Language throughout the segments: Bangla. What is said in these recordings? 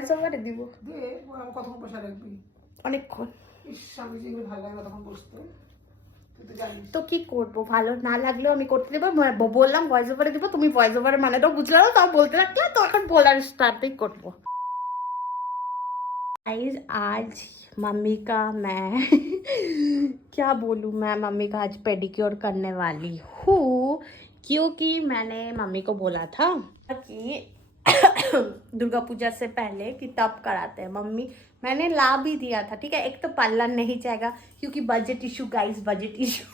ভয়েস ওভারে দিব দে আমি কতক্ষণ বসে রাখবি অনেকক্ষণ। ইস আমি যেগুলো ভালো লাগে না তখন বসতে তুই তো জানিস তো কি করব, ভালো না লাগলেও আমি করতে দেবো। বললাম ভয়েস ওভারে দিব, তুমি ভয়েস ওভারের মানেটাও বুঝলে না, তাও বলতে রাখলে, তো এখন বলার স্টার্টই করবো। गाइस आज मम्मी का मैं क्या बोलूँ, मैं मम्मी का आज पेडिक्योर करने वाली हूँ, क्योंकि मैंने मम्मी को बोला था कि दुर्गा पूजा से पहले कि तब कराते हैं मम्मी। मैंने ला भी दिया था, ठीक है। एक तो पार्लर नहीं जाएगा क्योंकि budget issue guys, budget issue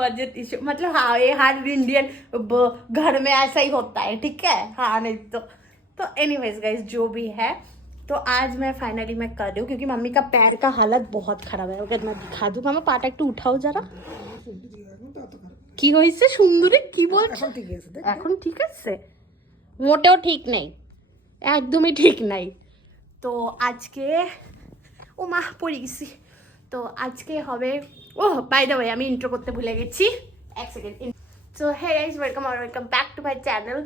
budget issue मतलब हाँ, ये हर इंडियन घर में ऐसा ही होता है, ठीक है। हाँ नहीं तो एनीवेज गाइस जो भी है, तो आज मैं फाइनली मैं कर रही हूँ क्योंकि मम्मी का पैर का हालत बहुत खराब है। अगर मैं दिखा दूँ, मामा पाटा একটু উঠাও যারা, কি হয়েছে সুন্দরী, কি বলছো? এখন ঠিক আছে? মোটেও ঠিক নেই, একদমই ঠিক নাই। তো আজকে ও মা পড়ে গেছি। তো আজকে হবে, ওহ বাই দ্য ওয়ে আমি ইন্ট্রো করতে ভুলে গেছি, এক second. So hey guys, welcome और welcome back to my channel.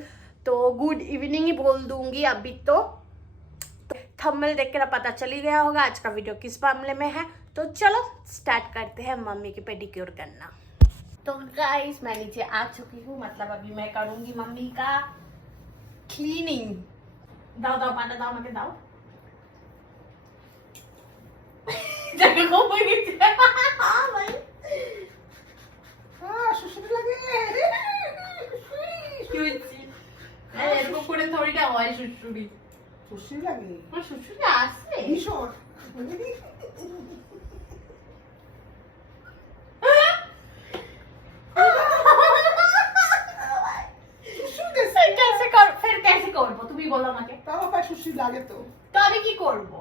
तो गुड इवनिंग ही बोल दूंगी अभी। तो थंबनेल देख कर पता चल ही गया होगा आज का वीडियो किस मामले में है। तो चलो स्टार्ट करते हैं मम्मी की पेडिक्योर करना। तो गाइस मैं नीचे आ चुकी हूँ, मतलब अभी मैं करूंगी मम्मी का क्लीनिंग। दाओ दाओ पाटा दाओ, मके दाओ जगह को कोई नहीं हाँ भाई সুন্দর লাগে এরকম করে থোড়িটা হয় সুশুরি সুন্দর লাগে আমার সুশুরি আছে ভীষণ कैसे করবো তুমি বলো আমাকে। তাও পায় সুন্দর লাগে তো আমি কি করবো,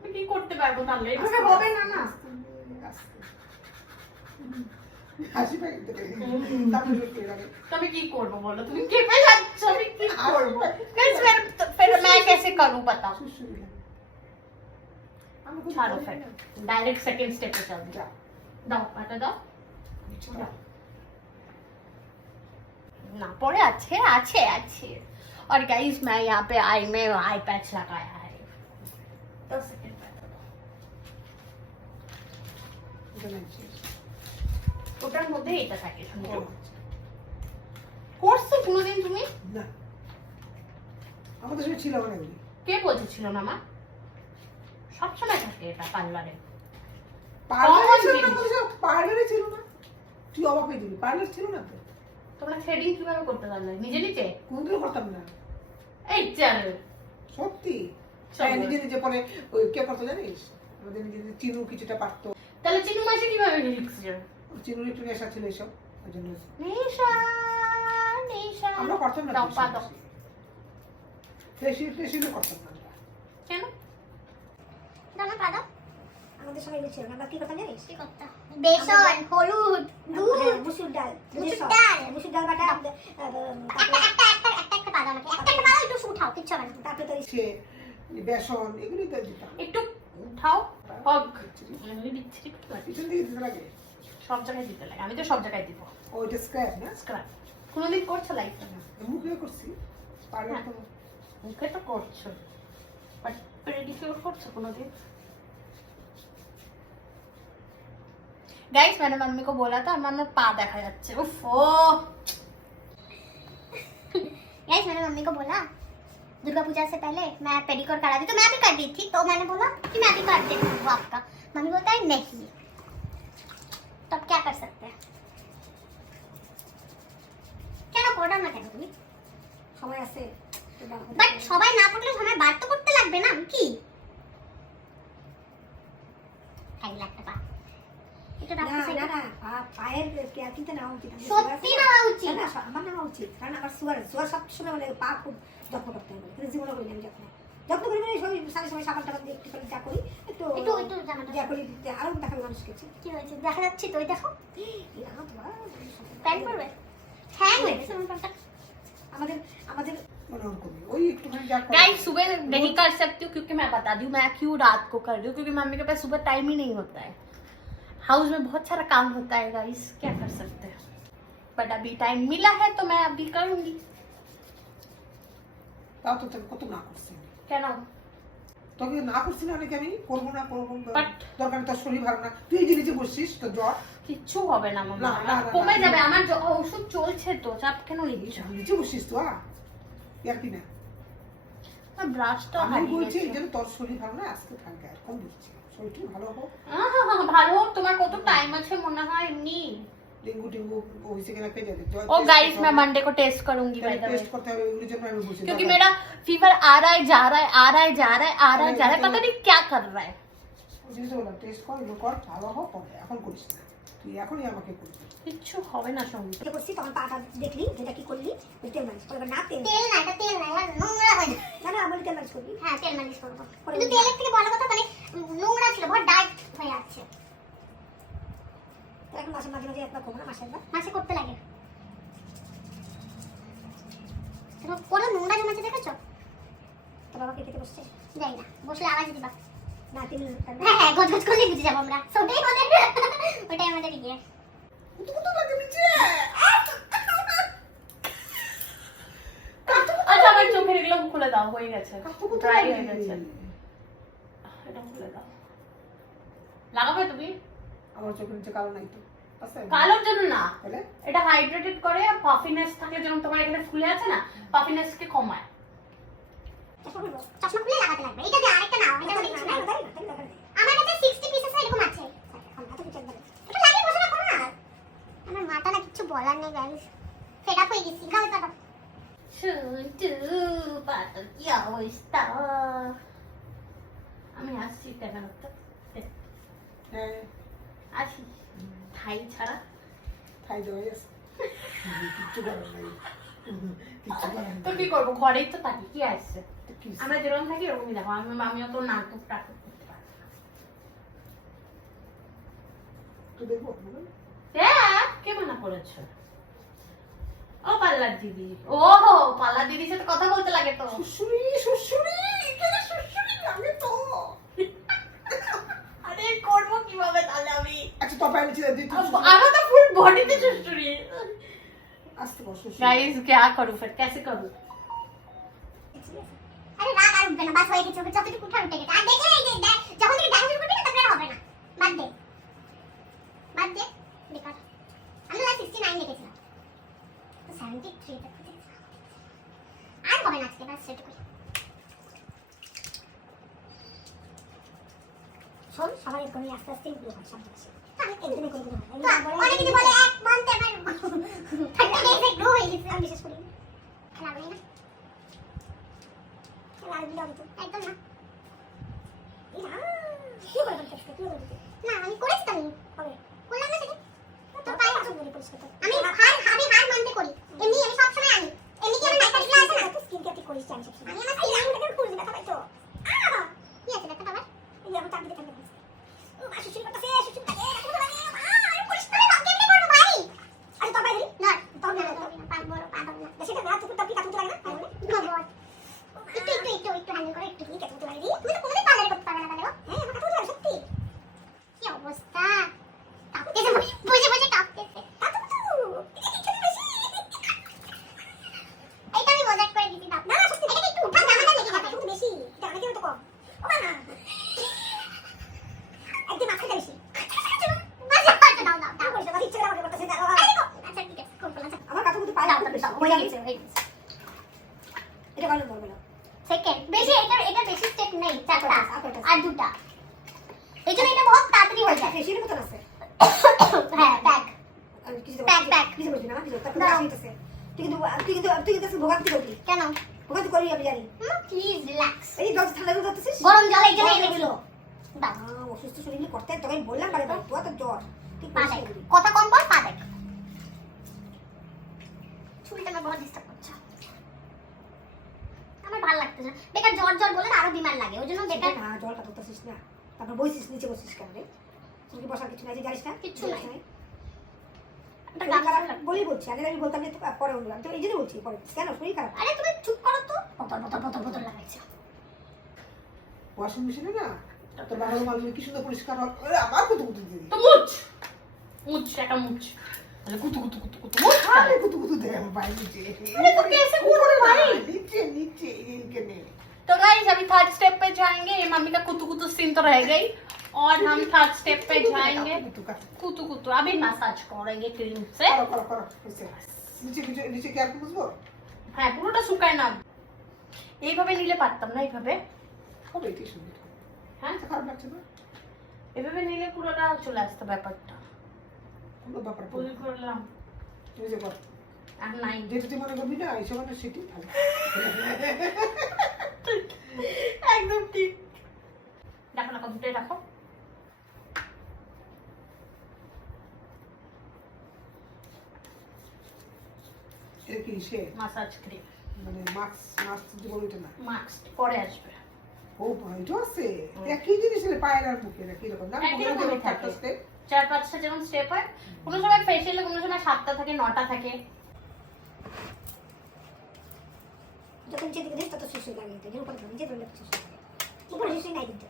আমি কি করতে পারবো তাহলে? এভাবে হবে না না, হাসি পাই তো তুমি কি করবো বলো, তুমি কেঁপে যাচ্ছ, আমি কি করবো? फिर मैं कैसे करूँ बताओ। ছাড়ো फिर डायरेक्ट सेकंड स्टेप पे चल जाओ। दाओ पाटा दाओ ना, पड़े अच्छे अच्छे अच्छे। और गाइस मैं यहाँ पे आई में आई पैच लगाया है, 10 सेकंड पे ওটার মধ্যে এটা থাকে সুন্দর। করছো কোনোদিন তুমি? না আমাদের সময় ছিল না এগুলি। কে বলেছিল না মা? সব সময় থাকে এটা পার্লারে। পার্লারে ছিল না, তুই অবাক হয়ে দিবি, পার্লার ছিল না তো। তোমরা থ্রেডিং কিভাবে করতে পারলে নিজে নিজে? কোনদিন করতাম না, এই চল সত্যি নিজে নিজে পরে ওই কে করতো জানিস, আমাদের নিজে নিজে চিনু কিছুটা পারতো। তাহলে চিনু মাসি কিভাবে শিখছে? চিনুর একটু নেশা ছিল এসব, ওই জন্য নেশা নেশা আমরা করতাম না। দাও পা দাও। ফেসিয়াল করতাম না আমরা। কেন? দানা পা দাও। আমাদের সময় এগুলো ছিল না, আমরা কি করতাম জানিস? কি করতাম? বেসন, হলুদ, দুধ, মুসুর ডাল মুসুর ডাল বাটা একটা পা দাও আমাকে, একটা পা দাও, একটু উঠাও, কিচ্ছু হবে না। তারপরে তো সে বেসন এগুলোই তো দিতাম। একটু উঠাও, হক আমি বিচ্ছিরি করতে পারি। পিছন দিকে দিতে লাগে, সব জায়গায় দিতে লাগে, আমি তো সব জায়গায় দিব। ওইটা স্ক্র্যাপ না, স্ক্র্যাপ কোনোদিন করছো লাইফে? না মুখে করছি, পার্লার তো মুখে তো করছো, বাট পেডিকিউর করছো কোনোদিন? गाइस मैंने मम्मी को बोला था, मम्मी पा देखा जाच्छे। उफ गाइस मैंने मम्मी को बोला दुर्गा पूजा से पहले मैं पेडिक्योर करा दी, तो मैं भी कर दी थी, तो मैंने बोला कि मैं भी कर देती हूँ आपका। मम्मी बोलता है नहीं, तो अब क्या कर सकते हैं? কেন করো না কেন তুমি? সময় আছে, বাট সবাই না পড়লে সময় বার তো করতে লাগবে না কি? এই লাগতে পা এটা রাখতে চাই না, পায়ের কেয়ার কিনতে নাও উচিত, সত্যি নাও উচিত না, আমার নাও উচিত, কারণ আমার সুগার সব সময় মানে পা খুব যত্ন করতে হবে, কিন্তু জীবনে করি আমি যত্ন করি মানে সবাই সারা সময় সাবান টাবান দিয়ে একটু করে যা করি, একটু জামাটা যা করি, আরো দেখা মানুষকে কি হয়েছে দেখা যাচ্ছে তো, ওই দেখো প্যান্ট পরবে হ্যাং হয়ে গেছে আমার প্যান্টটা। আমাদের गाइस सुबह नहीं कर सकती हूँ क्योंकि मैं बता दी हूँ मैं क्यों रात को कर रही हूँ, क्योंकि मम्मी के पास सुबह टाइम ही नहीं होता है, हाउस में बहुत सारा काम होता है गाइस, क्या कर सकते हैं। बट अभी टाइम मिला है तो मैं अभी करूंगी। তাও তো তোকে কত না করছি আমি। কেন? তোকে না করছি না অনেকে আমি করবো না But দরকার নেই, তোর শরীর ভালো না, তুই এই যে নিজে বসছিস, তোর জ্বর কিচ্ছু হবে না মামা, না, না, না, কমে না। যাবে। আমার ওষুধ চলছে তো, চাপ কেন নিচ্ছ? নিজে বসছিস তো আর কি না। ব্রাশটা আমি হারিয়ে বলছি গেছে। এই জন্য তোর শরীর ভালো না, আজকে থাকবে আর কম দিচ্ছি, শরীরটা ভালো হোক। ভালো হোক, তোমার কত টাইম আছে মনে হয় এমনি? डेंगू टेंगू होइसे के ना पे जाते ओ गाइस मैं मंडे को टेस्ट करूंगी बाय द वे, टेस्ट करते हैं उन्हीं जन मैं पूछे क्योंकि मेरा फीवर आ रहा है जा रहा है, आ रहा है जा रहा है, आ रहा है जा रहा है, पता नहीं क्या कर रहा है। জিনিস বলা টেস্ট কর, এগুলো কর, ভালো হোক পরে, এখন করিস না, তুই এখনই আমাকে করবি। কিচ্ছু হবে না সঙ্গীত। এটা করছি তখন পাটা দেখলি যেটা কি করলি তেল মালিশ করবে না, তেল তেল না, এটা তেল না, এটা নোংরা হয় না। না না আমি তেল মালিশ করবি। হ্যাঁ, তেল মালিশ করবো, কিন্তু তেলের থেকে বড় কথা মানে নোংরা ছিল, বহুত ডার্ক হয়ে যাচ্ছে। তো এখন মাসে মাঝে মাঝে একবার করবো না, মাসে একবার মাসে করতে লাগে। এটা কোনো নোংরা জমেছে দেখেছো? তো বাবাকে খেতে বসছে যাই না, বসলে আওয়াজ দিবা। না তিনি হ্যাঁ হ্যাঁ, গজগজ করলে বুঝে যাবো আমরা, so ওটাই আমাদের ওটাই আমাদের ইয়ে। কত লাগে নিচে আচ্ছা আমার চোখের এগুলো খুলে দাও, হয়ে গেছে, ড্রাই হয়ে গেছে, এটা খুলে দাও। লাগাবে তুমি? আমার চোখের নিচে কালো নাই তো আছে কালোর জন্য না, তাহলে এটা হাইড্রেটেড করে, পাফিনেস থাকে, যেমন তোমার এখানে ফুলে আছে না, পাফিনেস কে কমায়। চশমা খুলে লাগাতে লাগবে। এটা যে আরেকটা নাও, এটা বলে কিছু নাই। আমার কাছে 60 পিসেস এরকম আছে। এটা লাগিয়ে বসে রাখো না। আমার মাথা না কিছু বলার নেই গাইস, ফেড আপ হয়ে গেছি। গাও এটা শুনটু পাতা কি অবস্থা। আমি আসছি টাকা হ্যাঁ আসি, থাই ছাড়া খাই দেওয়া আছে কিচ্ছু করার নাই, কিচ্ছু করার তো নাই। কি করবো, ঘরেই তো থাকি, কি আসছে? তো কি আমরা যেরকম থাকি এরকমই দেখো, আমিও তো নাটক টাটক করতে পারি না। তো দেখবো দেখ কে মানা করেছে? ও পাল্লার দিদি, ও পাল্লার দিদির সাথে কথা বলতে লাগে তো। শ্বশুরি শ্বশুরি এখানে শ্বশুরি লাগে তো। আরে করবো কিভাবে তাহলে আমি? আচ্ছা তো পাইলে ছিল দিতে আমার তো ফুল বডিতে চুষটুরি। আসতে বস শ্বশুরি गाइस क्या करूं फिर, कैसे करूं? আরে রাগ আর উঠবে না, বাস হয়ে গেছে, ওকে যতটুকু উঠে উঠে গেছে। আর দেখে এই যে যখন থেকে দেখা শুরু করবি না, তারপরে আর হবে না। বাদ দে বাদ দে, বেকার। আমি তো 69 লিখেছিলাম, তো 73 টা খুঁজে আর হবে না আজকে, বাস সেটুকুই। শোন সবাই এরকমই আস্তে আস্তে ইমপ্রুভ হয় সব কিছু। আমি একদমই করে দিতে হয়। অনেক কিছু বলে এক মানতে পারবো 30 ডেজে গ্রো হয়ে গেছে। আমি বিশেষ করি লাগবে না, লাল বিল আমি তো একদম না। কি করে করতে কি করে করতে না আমি করেছি তো, আমি হবে করলাম না সেটা। তো পাই না বলি পরিষ্কার করে আমি হার মানতে করি, এমনি আমি সব সময় আনি। এমনি কি আমি নাইকা দিলা আছে না, তো স্কিন কেয়ার ঠিক করিস আমি সবসময় আমি আমার স্কিন আমি এটা করে দিতে পারি তো কি আছে দেখা বাবা। এই যে আমি চাপ দিতে থাকি ও মা শুশুরি করতেছে শুশুরি লাগে আমি পরিষ্কার ভাব কেমনে করব ভাই? আরে তো বাইরে না তো না পাক বড় পাক না। সেটা না তুই তো কি কাটু লাগে না একটু হ্যান্ডেল করে একটু। ঠিক আছে তুই বাইরে তুমি তো কোনোদিন পার্লারে করতে পারবে না তাহলে গো। হ্যাঁ আমার কাটু লাগে সত্যি কি অবস্থা, কাঁপতেছে, বসে বসে কাঁপতেছে। কাটু এইটা আমি মজাক করে দিছি না। না সত্যি এটা একটু উঠা জামাটা লেগে যাবে। কাটু বেশি এটা অনেক তো কম ও মা একদম মাথা বেশি বাজে পাট দাও দাও দাও দাও। করে দাও ইচ্ছে করে করতেছে দাও আচ্ছা ঠিক আছে, করব না। আমার কাটু কিন্তু পায় দাও দাও দাও, হয়ে গেছে হয়ে গেছে। এটা ভালো বলবো না সেকেন্ড বেশি, এটা বেশি স্টেপ নেই, চারটা আচ্ছা। আর দুটা। এই জন্য এটা বহুত তাড়াতাড়ি হয়ে যায়। বেশির মতন আছে হ্যাঁ ব্যাগ আমি কিছু প্যাক। কিছু বলছি না কিছু তারপর দাও। আসিতেছে তুই কিন্তু ভোগান্তি করবি কেন? ভোগান্তি করবি আমি জানি প্লিজ রিল্যাক্স। এই দশ ঠান্ডা জল ধরতেছিস গরম জল এই জন্য এনেছিল। দাও অসুস্থ শরীর করতে তোকে আমি বললাম বারে বারে তোর তো জ্বর ঠিক পা পরিষ্কার দেখ, করবি কথা কম বল, পা দেখ। চুলটা আমার বড় ডিস্টার্ব করছে, আমার ভালো লাগতেছে না। বেকার জ্বর জ্বর বলে না আরো বিমার লাগে, ওই জন্য বেকার। না জলটা ধরতেছিস না তারপর বসিস নিচে বসিস কেন রে তুই কি বসার কিছু নাই যে জানিস না কিচ্ছু নাই। একটা গা খারাপ বলি বলছি আগে আমি বলতাম যে তোকে পরে বললাম তো এই জন্য বলছি পরে কেন শরীর খারাপ আরে তুমি চুপ করো তো, বতর বতর বতর বতর লাগাইছে। ওয়াশিং মেশিনে না তোর বাবার মাল কি সুন্দর পরিষ্কার হয়, আরে আবার কত কত দিদি তো মুছ মুছ একটা মুছ। তাহলে কুতু কুতু কুতু কুতু আরে কুতু কুতু দে আমার পায়ে নিচে अरे तो कैसे कुतु भाई? नीचे नीचे इनके तो गाइस अभी थर्ड स्टेप पे जाएंगे। ये मम्मी का कुतु कुतु सीन तो रह गई और हम थर्ड स्टेप पे जाएंगे। कुतु कुतु अभी मसाज करेंगे क्रीम से। करो करो करो ऐसे नीचे नीचे नीचे क्या বুঝবো হ্যাঁ পুরোটা শুকায় না, এইভাবে নিলে পারতাম না, এইভাবে হবে কি সুন্দর হ্যাঁ খারাপ লাগছে না এভাবে নিলে পুরোটা চলে আসতো ব্যাপারটা। কোনো ব্যাপার ভুল করলাম তুই যে কর আর নাই। যেটা তুই মনে করবি না এই সময় সেটি ভালো একদম ঠিক। দেখো না কতটাই রাখো। এটা কি সে মাসাজ ক্রিম মানে মাস্ক মাস্ক যে বলি এটা না মাস্ক পরে আসবে। ও এটা আছে একই জিনিস রে পায়ের আর মুখে না কি রকম না একই রকমই থাকে। থাকে 4-5টা যেমন স্টেপ হয়, কোনো সময় ফেশিয়ালে কোনো সময় 7টা থাকে 9টা থাকে। যত নিচে দিকে দিস তত শিশু লাগে, তো উপরে নিচে ধরলে শিশু লাগে, উপরে শিশু নাই কিন্তু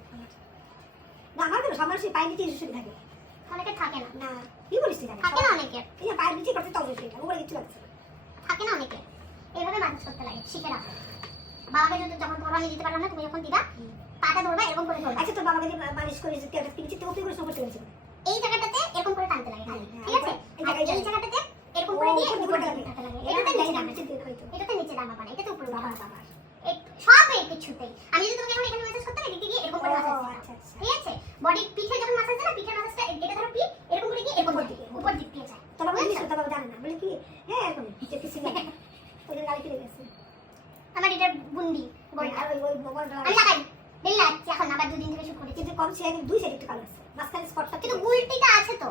না আমার তো সবার সেই পায়ের নিচে শিশু থাকে, অনেকে থাকে না। না কি বলিস তুই থাকে না অনেকের, এই যে পায়ের নিচে করতে তো অবশ্যই এটা উপরে কিছু লাগছে থাকে না অনেকের। এইভাবে মালিশ করতে লাগে, শিখে রাখো। বাবাকে যদি যখন ধরবা নিয়ে দিতে পারলাম না, তুমি যখন দিবা পাটা ধরবা এরকম করে ধরবা। আচ্ছা তোর বাবাকে যে মালিশ করে যে তেলটা কিনছিস তো উপরে করে সব করতে গেছে এই জায়গাটাতে এরকম করে টানতে লাগে খালি, ঠিক আছে? আর এই জায়গাটাতে এরকম করে দিয়ে উপরে টানতে লাগে। এটাতে নিচে ডানা, এটাতে নিচে ডানা পারে, এটাতে উপরে বাবা বাবা সব এই কিছুতেই। আমি যদি তোমাকে এখন এখানে মেসেজ করতে দিকে গিয়ে এরকম করে মাসাজ আচ্ছা আচ্ছা ঠিক আছে? বডি পিঠে যখন মাসাজ দেয় না, পিঠের মাসাজটা এটা ধরো পিঠ এরকম করে গিয়ে এরকম দিকে উপর দিক দিয়ে যায়। তোর বাবা বলিস তোর বাবা জানে না বলে কি হ্যাঁ এরকম নিচে কিছু না ওই গালি ফিরে গেছে আমার এটা বুন্দি আর ওই মোবাইলটা আমি লাগাই ডেলি লাগাচ্ছি এখন, আবার 2 দিন থেকে শুরু করেছি। কিন্তু কম সে দুই সাইড একটু কালো আছে মাঝখানে স্পটটা কিন্তু গুলটিটা আছে তো,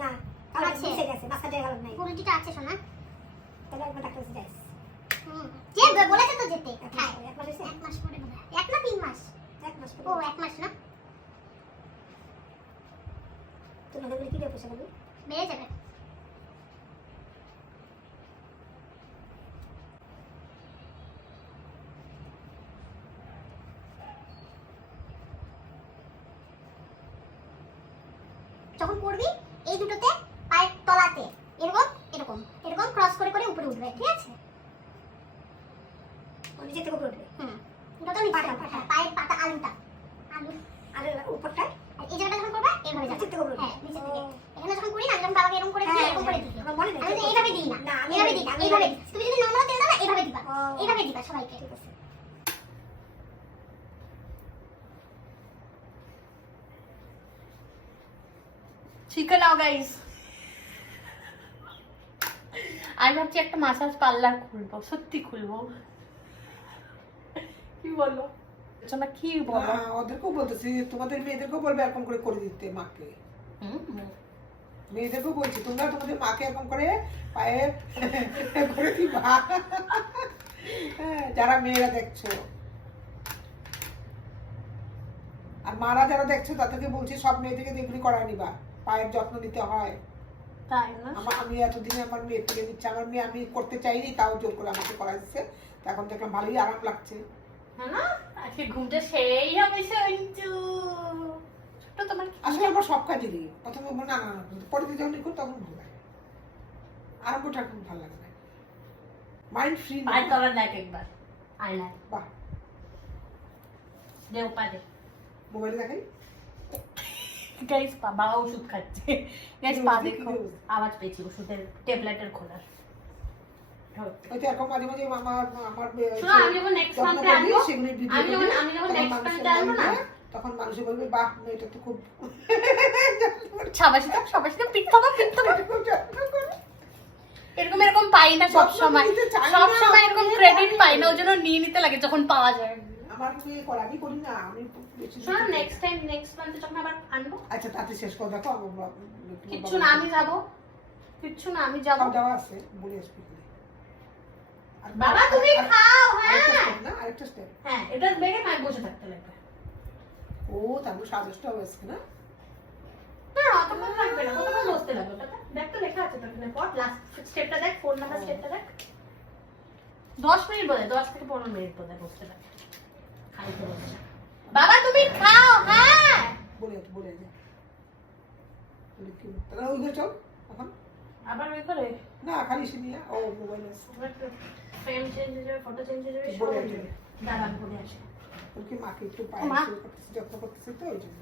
না কালো আছে। দুই সাইড আছে মাঝখানে কালো নাই গুলটিটা আছে শোনা। তাহলে একবার ডাক্তার কাছে যাইস যে বলেছে তো যেতে। হ্যাঁ এক মাস হয়েছে 1 মাস পরে বোধহয়। 1 না 3 মাস? এক মাস ও 1 মাস না, তুই না বলে কি দিয়ে পয়সা বলবি বেড়ে যাবে। যখন করবি এই দুটোতে পায়ের তলাতে এরকম এরকম এরকম ক্রস করে করে উপরে উঠবে, ঠিক আছে? ও নিচে থেকে উপরে উঠবে এটা তো নিচে পায়ের পাতা আলুটা আলু আর উপরটা আর এই জায়গাটা যখন করবে এইভাবে যাবে। নিচে থেকে উপরে হ্যাঁ নিচে থেকে। এখানে যখন করি না, আমি যখন বাবাকে এরকম করে দিই এরকম করে দিই। আমার মনে নেই আমি তো এইভাবে দিই না, না আমি এইভাবে দিই না, এইভাবে দিই। তুমি যদি নরমাল তেল দাও না এইভাবে দিবা, এইভাবে দিবা সবাইকে, ঠিক আছে শিখে নাও গাইস। আমি ভাবছি একটা মাসাজ পার্লার খুলবো, সত্যি খুলবো। কি বলো না, কি বলো? ওদেরকেও বলতেছি তোমাদের মেয়েদেরকেও বলবে এরকম করে করে দিতে মাকে, মেয়েদেরকেও বলছি তোমরা তোমাদের মাকে এরকম করে পায়ে করে দিবা। যারা মেয়েরা দেখছো আর মারা যারা দেখছো তাদেরকে বলছি সব মেয়েদেরকে এগুলি করায় নিবা, পায়ের যত্ন নিতে হয়। তাই না? আমি এতদিনে আমার মেয়ে থেকে নিচ্ছে, আমার মেয়ে আমি করতে চাইনি তাও জোর করে আমাকে করা দিচ্ছে, এখন দেখলাম ভালোই আরাম লাগছে। হ্যাঁ না, আজকে ঘুমটা সেই হবে সঞ্জু। ছোট তোমার আসলে আমার সব কাজে দিই প্রথমে বলবো না না না, পরে যখন করি তখন ভালো লাগে, আরম্ভটা এখন ভালো লাগে না, মাইন্ড ফ্রি। পায়ের তলার দেখ একবার আয়নায়, বাহ দেও পারে। মোবাইলে দেখাই গাইস বাবা ওষুধ খাচ্ছে। গাইস পা দেখো, আওয়াজ পেয়েছি ওষুধের ট্যাবলেটের খোলার। ওই তো এখন মাঝে মাঝে আমার শোনো, আমি যখন নেক্সট মান্থে আনবো, আমি যখন নেক্সট মান্থে আনবো না, তখন মানুষে বলবে বাহ মেয়েটা তো খুব সবাই পিঠা এরকম এরকম পাই না সব সময় এরকম ক্রেডিট পাই না, ওই জন্য নিয়ে নিতে লাগে যখন পাওয়া যায়। আমার মেয়ে করে আমি করি না, আমি বেশি শোনো নেক্সট মান্থে যখন আবার আনবো, আচ্ছা তাতে শেষ করে দেখো আমার কিচ্ছু না আমি যাবো, কিচ্ছু না আমি যাবো। যাওয়া আছে বলে আসবি বাবা তুমি খাও। হ্যাঁ না আরেকটা স্টেপ, হ্যাঁ এটা বেড়ে মায় বসে থাকতে লাগবে। ও তারপর 7:30 হবে আজকে না, না অতক্ষণ লাগবে না, কতক্ষণ বসতে লাগবে ওটা দেখ তো, লেখা আছে তো এখানে পর লাস্ট স্টেপটা দেখ, 4 নাম্বার স্টেপটা দেখ। 10 মিনিট বলে, 10 থেকে 15 মিনিট বলে বসতে লাগবে। খাইতে বসে বাবা তুমি খাও। হ্যাঁ বলে যা বলে কি তাহলে ওই ঘরে চল এখন আবার ওই করে না খালি সে নিয়ে ও মোবাইল আছে ফ্রেম চেঞ্জ হয়ে যাবে, ফটো চেঞ্জ হয়ে যাবে, সব বলে হয়ে যাবে। দাঁড়ান বলে আসে। ওর কি মাকে একটু মা। পায়ে করতেছে যত্ন করতেছে তো ওই জন্য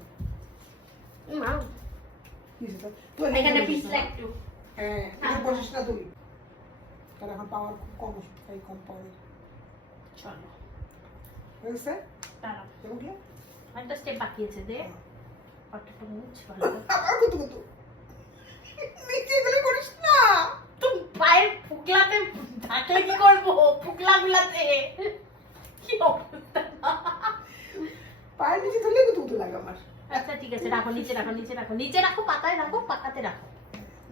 মা কি সেটা তো এখানে পিছলা একটু। হ্যাঁ এটা বসিস না তুই কারণ এখন পাওয়ার খুব কম ওষুধ খাই কম পাওয়ার চলো হয়েছে দাঁড়ান, এবং কি একটা স্টেপ বাকি আছে, দে ফটোটা মুছ ভালো করে। আবার কুতু কুতু নিচে গুলো করিস না তুমি পায়ের ফুকলাতে ঢাকলে কি করবো? ফুকলা গুলাতে কি অবস্থা। পায়ের নিচে ধরলে কুতু কুতু লাগে আমার আচ্ছা ঠিক আছে, রাখো নিচে, রাখো নিচে, রাখো নিচে, রাখো পাতায় রাখো, পাতাতে রাখো।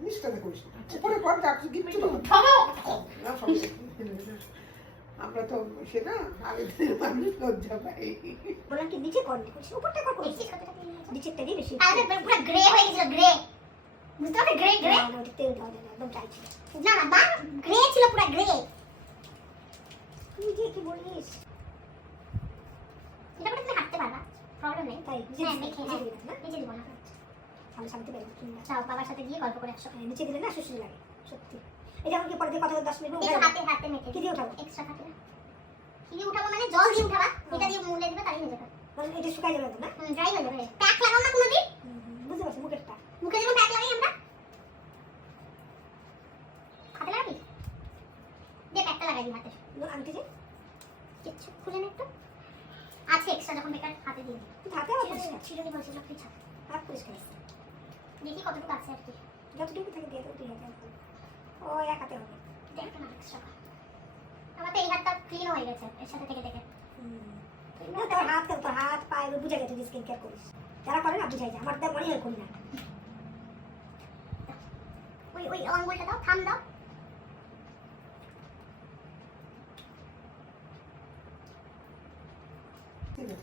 নিচটাতে করিস না উপরে পর যাচ্ছি কিচ্ছু না থামো। না, সমস্যা নেই। আমরা তো সে না আগে থেকে মানুষ লজ্জা পাই বললাম কি নিচে কর করিস উপরটা কর করিস দেখছিস কতটা clean হয়েছে? নিচেরটা দিয়ে বেশি আরে পুরো গ্রে হয়ে গেছিল, গ্রে। বুঝতে পারবে গ্রে গ্রে? না, ওটা তেল দাও না, একদম টাইট ছিল। না না বা গ্রে ছিল, পুরো গ্রে। তুই যে কি বলিস এটা করে তুমি হাঁটতে পারবা, প্রবলেম নেই। তাই হ্যাঁ দেখে হ্যাঁ নিচে দিবি না নিচে দিব না। আমি শান্তি পাই কিনা যাও বাবার সাথে গিয়ে গল্প করে আসো। নিচে দিলে না সুশ্রী লাগে সত্যি এই যেমন কি পরে দিয়ে কত 10 মিনিট এই তো হাতে হাতে মেখে কি দিয়ে উঠাবো এক্সট্রা থাকে না। কি দিয়ে উঠাবো মানে জল দিয়ে উঠাবা, এটা দিয়ে মুলে দিবা তাহলে হয়ে যাবে। মানে এটা শুকাই যাবে না ড্রাই হয়ে যাবে। প্যাক লাগাও না কোনোদিন? বুঝতে পারছি মুখেরটা মুখে যেমন প্যাক লাগাই আমরা, হাতে লাগাবি? দিয়ে প্যাকটা লাগাই দিই হাতে। আনতে যে কিচ্ছু খুলে নে একটু। আছে এক্সট্রা, যখন বেকার হাতে দিয়ে দিই। তুই হাতে আবার পরিষ্কার চিরুনি বলছিল প্লিজ হাতে। হাত পরিষ্কার দেখি কতটুকু আছে আর কি। যতটুকু থাকে দিয়ে দেবো তুই হাতে ও এক হাতে হবে দেখো না এক্সট্রা। আমার তো এই হাতটা ক্লিন হয়ে গেছে এর সাথে থেকে থেকে। না তোর হাত পায়ে বুঝে গেছে যে স্কিন কেয়ার করিস যারা করে না বুঝাই যায় আমার তো মনে হয় করি না ওই ওই আঙ্গুলটা দাও, থাম দাও।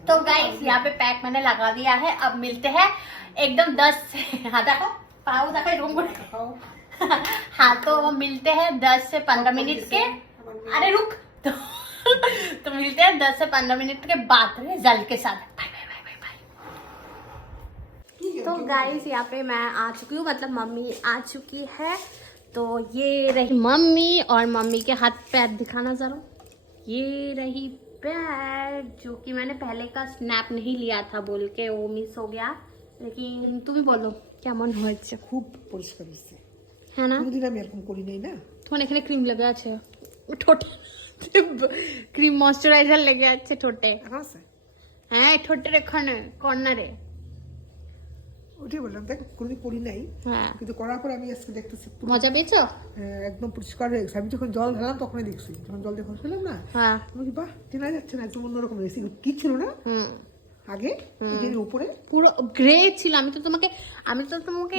तो गाइस यहाँ पे पैक मैंने लगा दिया है, अब मिलते हैं एकदम 10 से हाँ देखो पाओ देखो रूम को খাও हाँ तो मिलते हैं 10 से 15 मिनट के। अरे रुक तो मिलते हैं 10 से 15 मिनट के बाद रिजल्ट के साथ। Bye bye bye bye bye. तो गाइस यहाँ पे मैं आ चुकी हूँ, मतलब मम्मी आ चुकी है। तो ये रही मम्मी, और मम्मी के हाथ पैर दिखाना जरा। ये रही पैर, जो कि मैंने पहले का स्नैप नहीं लिया था बोल के वो मिस हो गया। लेकिन तुम ही बोलो কেমন হয়েছে? খুব পরিষ্কার হচ্ছে হ্যাঁ না? কোনোদিন আমি এরকম করি নাই না তোমার এখানে ক্রিম লেগে আছে ঠোঁটে, ক্রিম ময়শ্চারাইজার লেগে আছে ঠোঁটে। এখন আছে হ্যাঁ এই ঠোঁটের এখানে কর্নারে। ওটাই বললাম দেখ কোনোদিন করি নাই হ্যাঁ কিন্তু করার পর আমি আজকে দেখতেছি পুরো, মজা পেয়েছো? একদম পরিষ্কার হয়ে গেছে আমি যখন জল ঢালাম তখনই দেখছি যখন জল দিয়ে ঘষলাম না হ্যাঁ আমি কি বাহ চেনা যাচ্ছে না একদম অন্যরকম হয়েছে কি ছিল না হুম আগে এর উপরে পুরো গ্রে ছিল। আমি তো তোমাকে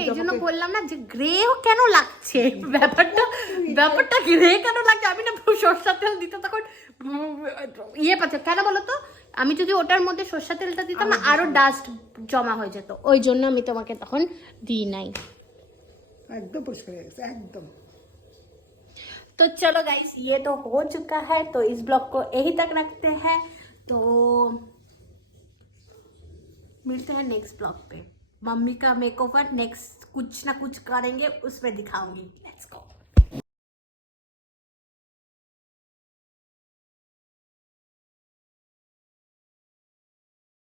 এই জন্য বললাম না যে গ্রে কেন লাগছে, ব্যাপারটা গ্রে কেন লাগছে। আমি না সরষের তেল দিতে তখন ইয়ে পাচ্ছে কেন বলো তো, আমি যদি ওটার মধ্যে সরষের তেলটা দিতাম না আরো ডাস্ট জমা হয়ে যেত, ওই জন্য আমি তোমাকে তখন দিই নাই। একদম পরিষ্কার হয়ে গেছে একদম। तो चलो गाइस ये तो हो चुका है, तो इस ब्लॉग को यही तक रखते हैं। तो मिलते हैं नेक्स्ट ब्लॉग पे। मम्मी का मेकओवर नेक्स्ट कुछ ना कुछ करेंगे, उसमें दिखाऊंगी। Let's go.